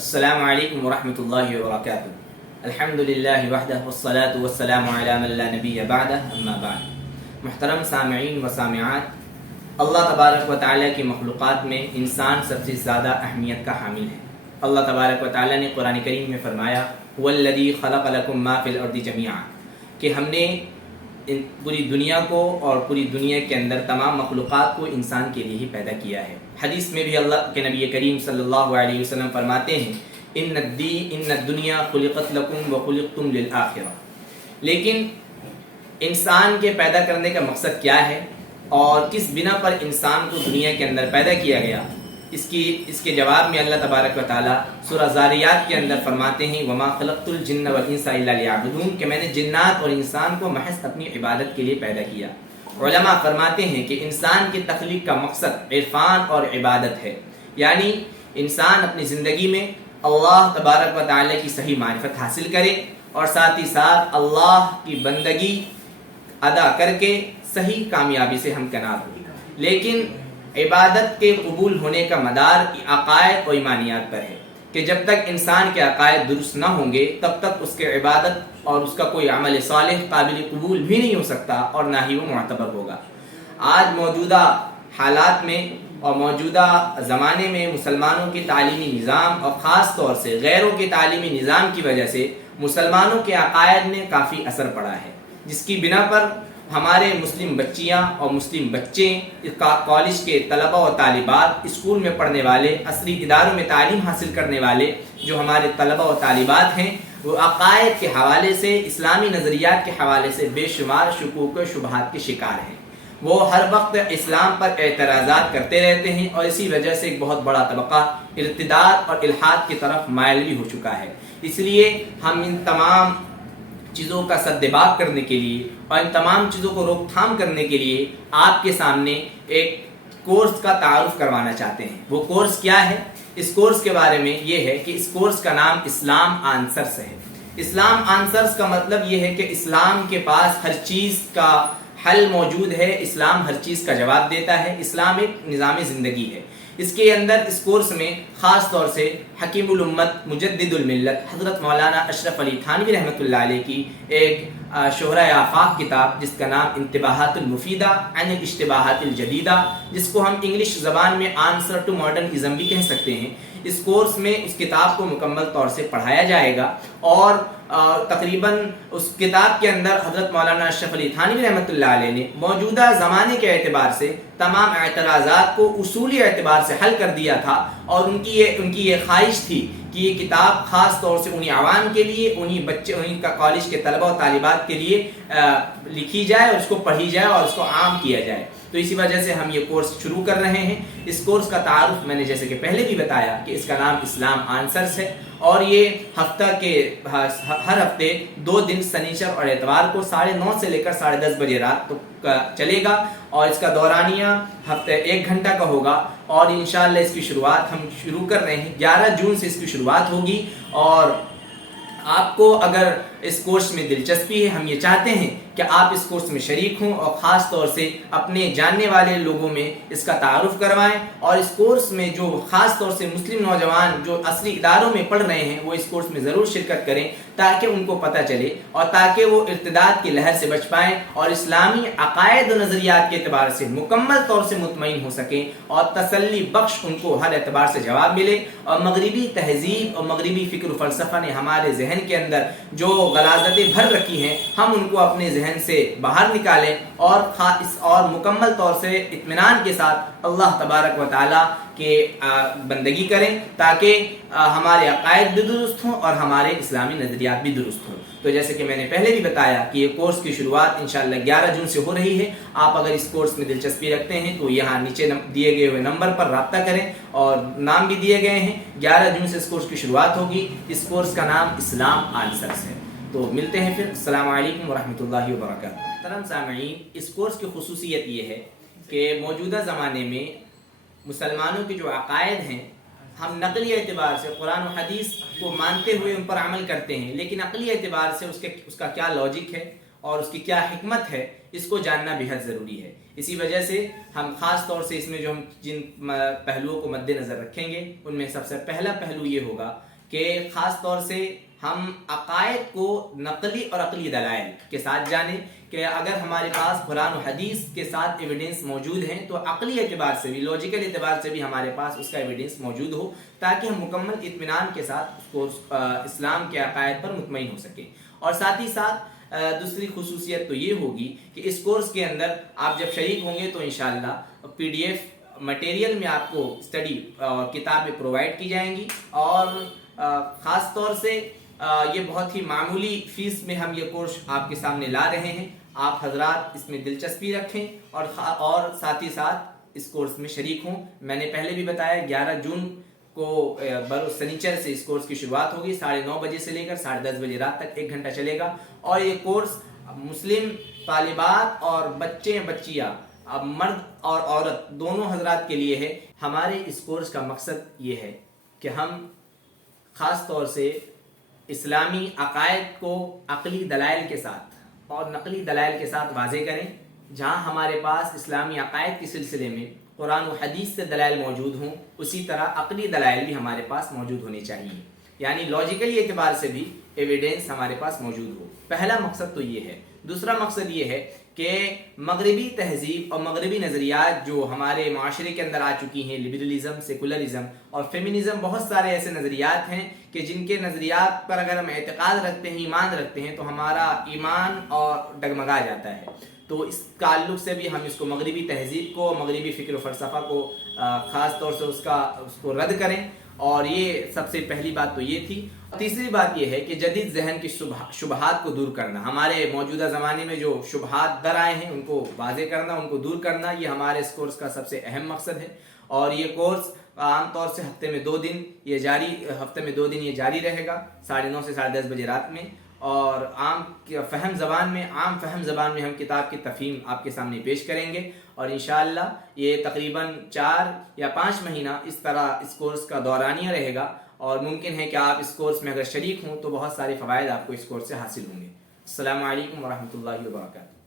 السلام علیکم ورحمۃ اللہ وبرکاتہ۔ الحمدللہ وحدہ والصلاة والسلام علی من لا نبی بعدہ، اما بعد۔ محترم سامعین و سامعات، اللہ تبارک و تعالیٰ کی مخلوقات میں انسان سب سے زیادہ اہمیت کا حامل ہے۔ اللہ تبارک و تعالیٰ نے قرآن کریم میں فرمایا هو الذی خلق لکم ما فی الارض جمیعا، کہ ہم نے پوری دنیا کو اور پوری دنیا کے اندر تمام مخلوقات کو انسان کے لیے ہی پیدا کیا ہے۔ حدیث میں بھی اللہ کے نبی کریم صلی اللہ علیہ وسلم فرماتے ہیں ان الدنیا خلقت لکم وخلقتم للآخرہ۔ لیکن انسان کے پیدا کرنے کا مقصد کیا ہے اور کس بنا پر انسان کو دنیا کے اندر پیدا کیا گیا، اس کے جواب میں اللہ تبارک و تعالیٰ سورہ ذاریات کے اندر فرماتے ہیں وما خلقت الجن والانس الا لیعبدون، کہ میں نے جنات اور انسان کو محض اپنی عبادت کے لیے پیدا کیا۔ علماء فرماتے ہیں کہ انسان کی تخلیق کا مقصد عرفان اور عبادت ہے، یعنی انسان اپنی زندگی میں اللہ تبارک و تعالیٰ کی صحیح معرفت حاصل کرے اور ساتھ ہی ساتھ اللہ کی بندگی ادا کر کے صحیح کامیابی سے ہمکنار ہو۔ لیکن عبادت کے قبول ہونے کا مدار عقائد و ایمانیات پر ہے کہ جب تک انسان کے عقائد درست نہ ہوں گے تب تک اس کے عبادت اور اس کا کوئی عمل صالح قابل قبول بھی نہیں ہو سکتا اور نہ ہی وہ معتبر ہوگا۔ آج موجودہ حالات میں اور موجودہ زمانے میں مسلمانوں کے تعلیمی نظام اور خاص طور سے غیروں کے تعلیمی نظام کی وجہ سے مسلمانوں کے عقائد میں کافی اثر پڑا ہے، جس کی بنا پر ہمارے مسلم بچیاں اور مسلم بچے، کالج کے طلبہ و طالبات، اسکول میں پڑھنے والے، عصری اداروں میں تعلیم حاصل کرنے والے جو ہمارے طلبہ و طالبات ہیں، وہ عقائد کے حوالے سے، اسلامی نظریات کے حوالے سے بے شمار شکوک و شبہات کے شکار ہیں۔ وہ ہر وقت اسلام پر اعتراضات کرتے رہتے ہیں اور اسی وجہ سے ایک بہت بڑا طبقہ ارتداد اور الحاد کی طرف مائل بھی ہو چکا ہے۔ اس لیے ہم ان تمام چیزوں کا سدباب کرنے کے لیے اور ان تمام چیزوں کو روک تھام کرنے کے لیے آپ کے سامنے ایک کورس کا تعارف کروانا چاہتے ہیں۔ وہ کورس کیا ہے؟ اس کورس کے بارے میں یہ ہے کہ اس کورس کا نام اسلام آنسرز ہے۔ اسلام آنسرز کا مطلب یہ ہے کہ اسلام کے پاس ہر چیز کا حل موجود ہے، اسلام ہر چیز کا جواب دیتا ہے، اسلام ایک نظام زندگی ہے۔ اس کے اندر اس کورس میں خاص طور سے حکیم الامت مجدد الملت حضرت مولانا اشرف علی تھانوی رحمۃ اللہ علیہ کی ایک شہرۂ آفاق کتاب جس کا نام انتباہات المفیدہ عن الاشتباہات الجدیدہ، جس کو ہم انگلش زبان میں آنسر ٹو ماڈرنزم بھی کہہ سکتے ہیں، اس کورس میں اس کتاب کو مکمل طور سے پڑھایا جائے گا اور تقریباً اس کتاب کے اندر حضرت مولانا اشرف علی تھانوی رحمۃ اللہ علیہ نے موجودہ زمانے کے اعتبار سے تمام اعتراضات کو اصولی اعتبار سے حل کر دیا تھا، اور ان کی یہ خواہش تھی کہ یہ کتاب خاص طور سے انہی عوام کے لیے، انہی کا کالج کے طلبہ و طالبات کے لیے لکھی جائے اور اس کو پڑھی جائے اور اس کو عام کیا جائے۔ تو اسی وجہ سے ہم یہ کورس شروع کر رہے ہیں۔ اس کورس کا تعارف میں نے جیسے کہ پہلے بھی بتایا کہ اس کا نام اسلام آنسرز ہے، اور یہ ہر ہفتے 2 دن سنیچر اور اتوار کو 9:30 سے لے کر 10:30 بجے رات تک چلے گا، اور اس کا دورانیہ ہفتے 1 گھنٹہ کا ہوگا، اور انشاءاللہ اس کی شروعات ہم شروع کر رہے ہیں 11 جون سے اس کی شروعات ہوگی۔ اور آپ کو اگر اس کورس میں دلچسپی ہے، ہم یہ چاہتے ہیں کہ آپ اس کورس میں شریک ہوں اور خاص طور سے اپنے جاننے والے لوگوں میں اس کا تعارف کروائیں، اور اس کورس میں جو خاص طور سے مسلم نوجوان جو عصری اداروں میں پڑھ رہے ہیں وہ اس کورس میں ضرور شرکت کریں تاکہ ان کو پتہ چلے اور تاکہ وہ ارتداد کی لہر سے بچ پائیں اور اسلامی عقائد و نظریات کے اعتبار سے مکمل طور سے مطمئن ہو سکیں اور تسلی بخش ان کو ہر اعتبار سے جواب ملے، اور مغربی تہذیب اور مغربی فکر و فلسفہ نے ہمارے ذہن کے اندر جو غلاظتیں بھر رکھی ہیں ہم ان کو اپنے ذہن سے باہر نکالیں اور مکمل طور سے اطمینان کے ساتھ اللہ تبارک و تعالیٰ کے بندگی کریں تاکہ ہمارے عقائد بھی درست ہوں اور ہمارے اسلامی نظریات بھی درست ہوں۔ تو جیسے کہ میں نے پہلے بھی بتایا کہ یہ کورس کی شروعات انشاءاللہ 11 جون سے ہو رہی ہے۔ آپ اگر اس کورس میں دلچسپی رکھتے ہیں تو یہاں نیچے دیے گئے ہوئے نمبر پر رابطہ کریں، اور نام بھی دیے گئے ہیں۔ 11 جون سے اس کورس کی شروعات ہوگی۔ اس کورس کا نام اسلام آنسرز ہے۔ تو ملتے ہیں پھر۔ السلام علیکم ورحمۃ اللہ وبرکاتہ۔ محترم سامعین، اس کورس کی خصوصیت یہ ہے کہ موجودہ زمانے میں مسلمانوں کے جو عقائد ہیں، ہم نقلی اعتبار سے قرآن و حدیث کو مانتے ہوئے ان پر عمل کرتے ہیں، لیکن عقلی اعتبار سے اس کا کیا لاجک ہے اور اس کی کیا حکمت ہے، اس کو جاننا بہت ضروری ہے۔ اسی وجہ سے ہم خاص طور سے اس میں جو ہم جن پہلوؤں کو مد نظر رکھیں گے ان میں سب سے پہلا پہلو یہ ہوگا کہ خاص طور سے ہم عقائد کو نقلی اور عقلی دلائل کے ساتھ جانیں کہ اگر ہمارے پاس قرآن و حدیث کے ساتھ ایویڈنس موجود ہیں تو عقلی اعتبار سے بھی، لاجیکل اعتبار سے بھی ہمارے پاس اس کا ایویڈنس موجود ہو، تاکہ ہم مکمل اطمینان کے ساتھ اس کو اسلام کے عقائد پر مطمئن ہو سکیں۔ اور ساتھ ہی ساتھ دوسری خصوصیت تو یہ ہوگی کہ اس کورس کے اندر آپ جب شریک ہوں گے تو انشاءاللہ PDF مٹیریل میں آپ کو اسٹڈی کتابیں پرووائڈ کی جائیں گی، اور خاص طور سے یہ بہت ہی معمولی فیس میں ہم یہ کورس آپ کے سامنے لا رہے ہیں۔ آپ حضرات اس میں دلچسپی رکھیں اور ساتھ ہی ساتھ اس کورس میں شریک ہوں۔ میں نے پہلے بھی بتایا 11 جون کو بروز سنیچر سے اس کورس کی شروعات ہوگی، 9:30 بجے سے لے کر 10:30 بجے رات تک 1 گھنٹہ چلے گا، اور یہ کورس مسلم طالبات اور بچے بچیاں، مرد اور عورت دونوں حضرات کے لیے ہے۔ ہمارے اس کورس کا مقصد یہ ہے کہ ہم خاص طور سے اسلامی عقائد کو عقلی دلائل کے ساتھ اور نقلی دلائل کے ساتھ واضح کریں۔ جہاں ہمارے پاس اسلامی عقائد کے سلسلے میں قرآن و حدیث سے دلائل موجود ہوں، اسی طرح عقلی دلائل بھی ہمارے پاس موجود ہونے چاہیے، یعنی لاجیکلی اعتبار سے بھی ایویڈنس ہمارے پاس موجود ہو۔ پہلا مقصد تو یہ ہے۔ دوسرا مقصد یہ ہے کہ مغربی تہذیب اور مغربی نظریات جو ہمارے معاشرے کے اندر آ چکی ہیں، لبرلزم، سیکولرزم اور فیمنزم، بہت سارے ایسے نظریات ہیں کہ جن کے نظریات پر اگر ہم اعتقاد رکھتے ہیں، ایمان رکھتے ہیں، تو ہمارا ایمان اور ڈگمگا جاتا ہے۔ تو اس تعلق سے بھی ہم اس کو مغربی تہذیب کو، مغربی فکر و فلسفہ کو خاص طور سے اس کو رد کریں، اور یہ سب سے پہلی بات تو یہ تھی۔ تیسری بات یہ ہے کہ جدید ذہن کی شبہات کو دور کرنا، ہمارے موجودہ زمانے میں جو شبہات در آئے ہیں ان کو واضح کرنا، ان کو دور کرنا، یہ ہمارے اس کورس کا سب سے اہم مقصد ہے۔ اور یہ کورس عام طور سے ہفتے میں 2 دن یہ جاری رہے گا، 9:30 سے 10:30 بجے رات میں، اور عام فہم زبان میں ہم کتاب کی تفہیم آپ کے سامنے پیش کریں گے، اور انشاءاللہ یہ تقریباً 4 یا 5 مہینہ اس طرح اس کورس کا دورانیہ رہے گا، اور ممکن ہے کہ آپ اس کورس میں اگر شریک ہوں تو بہت سارے فوائد آپ کو اس کورس سے حاصل ہوں گے۔ السلام علیکم ورحمۃ اللہ وبرکاتہ۔